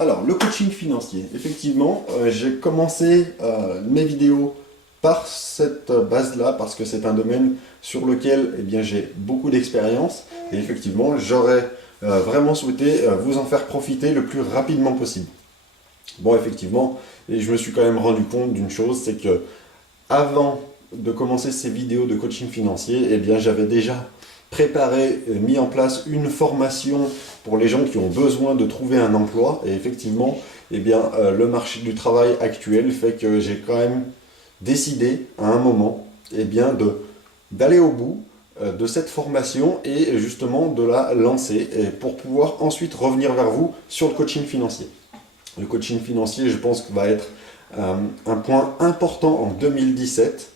Alors, le coaching financier, effectivement, j'ai commencé mes vidéos par cette base-là, parce que c'est un domaine sur lequel eh bien, j'ai beaucoup d'expérience, et effectivement, j'aurais vraiment souhaité vous en faire profiter le plus rapidement possible. Bon, effectivement, et je me suis quand même rendu compte d'une chose, c'est que avant de commencer ces vidéos de coaching financier, eh bien, j'avais déjà préparé, mis en place une formation pour les gens qui ont besoin de trouver un emploi. Et effectivement, eh bien, le marché du travail actuel fait que j'ai quand même décidé à un moment eh bien, d'aller au bout de cette formation et justement de la lancer et pour pouvoir ensuite revenir vers vous sur le coaching financier. Le coaching financier, je pense que va être un point important en 2017.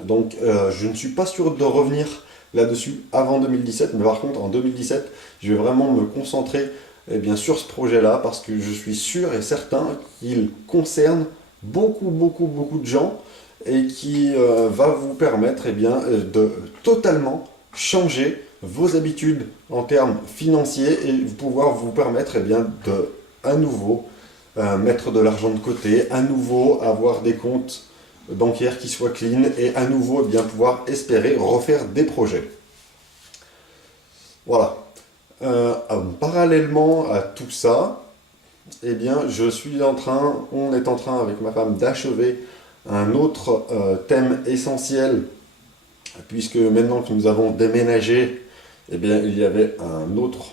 Donc, je ne suis pas sûr de revenir là-dessus avant 2017, mais par contre, en 2017, je vais vraiment me concentrer eh bien, sur ce projet-là parce que je suis sûr et certain qu'il concerne beaucoup de gens et qui va vous permettre eh bien, de totalement changer vos habitudes en termes financiers et pouvoir vous permettre eh bien, de à nouveau mettre de l'argent de côté, à nouveau avoir des comptes bancaires qui soient clean et à nouveau eh bien, pouvoir espérer refaire des projets. Voilà. Parallèlement à tout ça, eh bien, on est en train avec ma femme d'achever un autre thème essentiel, puisque maintenant que nous avons déménagé, eh bien, il y avait un autre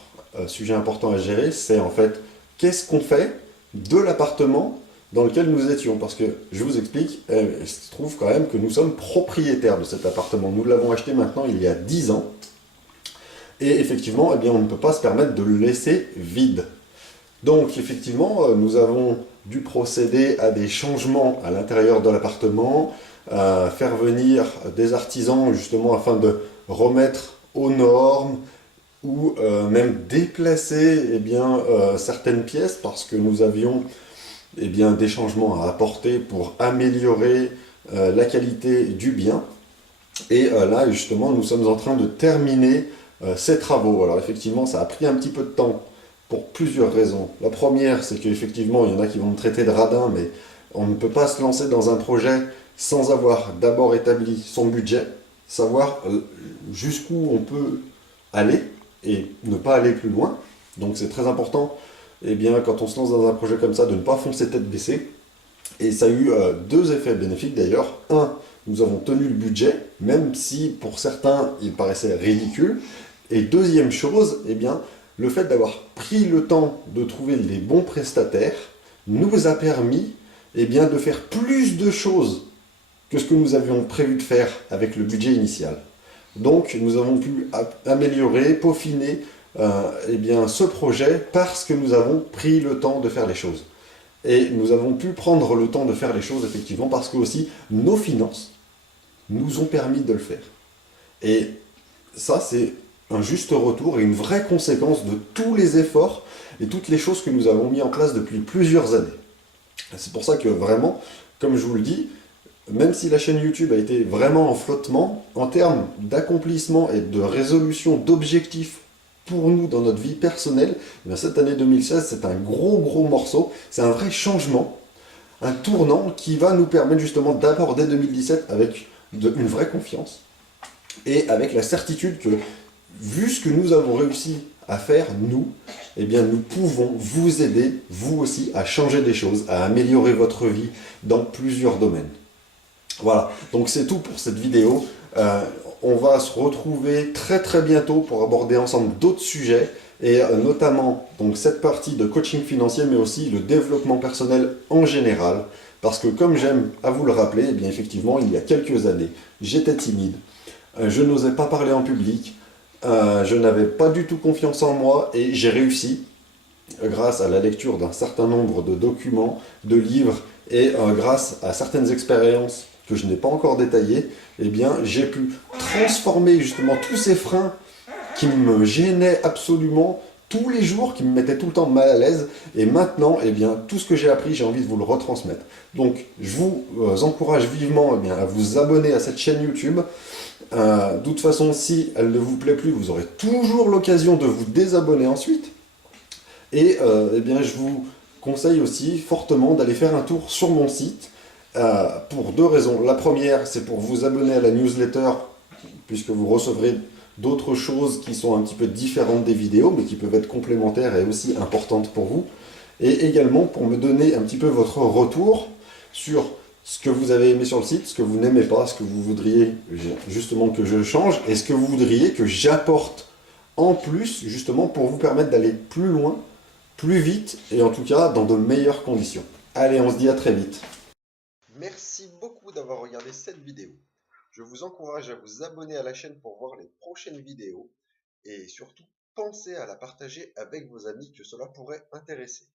sujet important à gérer, c'est en fait qu'est-ce qu'on fait de l'appartement dans lequel nous étions. Parce que, je vous explique, il se trouve quand même que nous sommes propriétaires de cet appartement. Nous l'avons acheté maintenant il y a 10 ans. Et effectivement, eh bien, on ne peut pas se permettre de le laisser vide. Donc, effectivement, nous avons dû procéder à des changements à l'intérieur de l'appartement, faire venir des artisans justement afin de remettre aux normes, ou même déplacer eh bien, certaines pièces parce que nous avions eh bien, des changements à apporter pour améliorer la qualité du bien. Et là, justement, nous sommes en train de terminer ces travaux. Alors effectivement, ça a pris un petit peu de temps pour plusieurs raisons. La première, c'est qu'effectivement, il y en a qui vont me traiter de radin, mais on ne peut pas se lancer dans un projet sans avoir d'abord établi son budget, savoir jusqu'où on peut aller et ne pas aller plus loin. Donc c'est très important, eh bien, quand on se lance dans un projet comme ça, de ne pas foncer tête baissée. Et ça a eu deux effets bénéfiques d'ailleurs. Un, nous avons tenu le budget, même si pour certains il paraissait ridicule. Et deuxième chose, eh bien, le fait d'avoir pris le temps de trouver les bons prestataires nous a permis eh bien, de faire plus de choses que ce que nous avions prévu de faire avec le budget initial. Donc nous avons pu améliorer, peaufiner eh bien, ce projet parce que nous avons pris le temps de faire les choses. Et nous avons pu prendre le temps de faire les choses effectivement parce que aussi nos finances nous ont permis de le faire. Et ça c'est un juste retour et une vraie conséquence de tous les efforts et toutes les choses que nous avons mis en place depuis plusieurs années. C'est pour ça que vraiment, comme je vous le dis, même si la chaîne YouTube a été vraiment en flottement, en termes d'accomplissement et de résolution d'objectifs pour nous dans notre vie personnelle, cette année 2016, c'est un gros morceau, c'est un vrai changement, un tournant qui va nous permettre justement d'aborder 2017 avec une vraie confiance et avec la certitude que, vu ce que nous avons réussi à faire, nous, eh bien, nous pouvons vous aider, vous aussi, à changer des choses, à améliorer votre vie dans plusieurs domaines. Voilà, donc c'est tout pour cette vidéo. On va se retrouver très bientôt pour aborder ensemble d'autres sujets et notamment donc cette partie de coaching financier mais aussi le développement personnel en général parce que comme j'aime à vous le rappeler, eh bien effectivement il y a quelques années j'étais timide, je n'osais pas parler en public, je n'avais pas du tout confiance en moi et j'ai réussi grâce à la lecture d'un certain nombre de documents, de livres et grâce à certaines expériences que je n'ai pas encore détaillées, eh bien, j'ai pu transformer justement tous ces freins qui me gênaient absolument tous les jours, qui me mettaient tout le temps mal à l'aise. Et maintenant, eh bien, tout ce que j'ai appris, j'ai envie de vous le retransmettre. Donc, je vous encourage vivement eh bien, à vous abonner à cette chaîne YouTube. De toute façon, si elle ne vous plaît plus, vous aurez toujours l'occasion de vous désabonner ensuite. Et eh bien, je vous conseille aussi fortement d'aller faire un tour sur mon site pour deux raisons. La première, c'est pour vous abonner à la newsletter, puisque vous recevrez d'autres choses qui sont un petit peu différentes des vidéos, mais qui peuvent être complémentaires et aussi importantes pour vous. Et également pour me donner un petit peu votre retour sur ce que vous avez aimé sur le site, ce que vous n'aimez pas, ce que vous voudriez justement que je change, et ce que vous voudriez que j'apporte en plus, justement pour vous permettre d'aller plus loin, plus vite, et en tout cas dans de meilleures conditions. Allez, on se dit à très vite. Merci beaucoup d'avoir regardé cette vidéo. Je vous encourage à vous abonner à la chaîne pour voir les prochaines vidéos, et surtout, pensez à la partager avec vos amis que cela pourrait intéresser.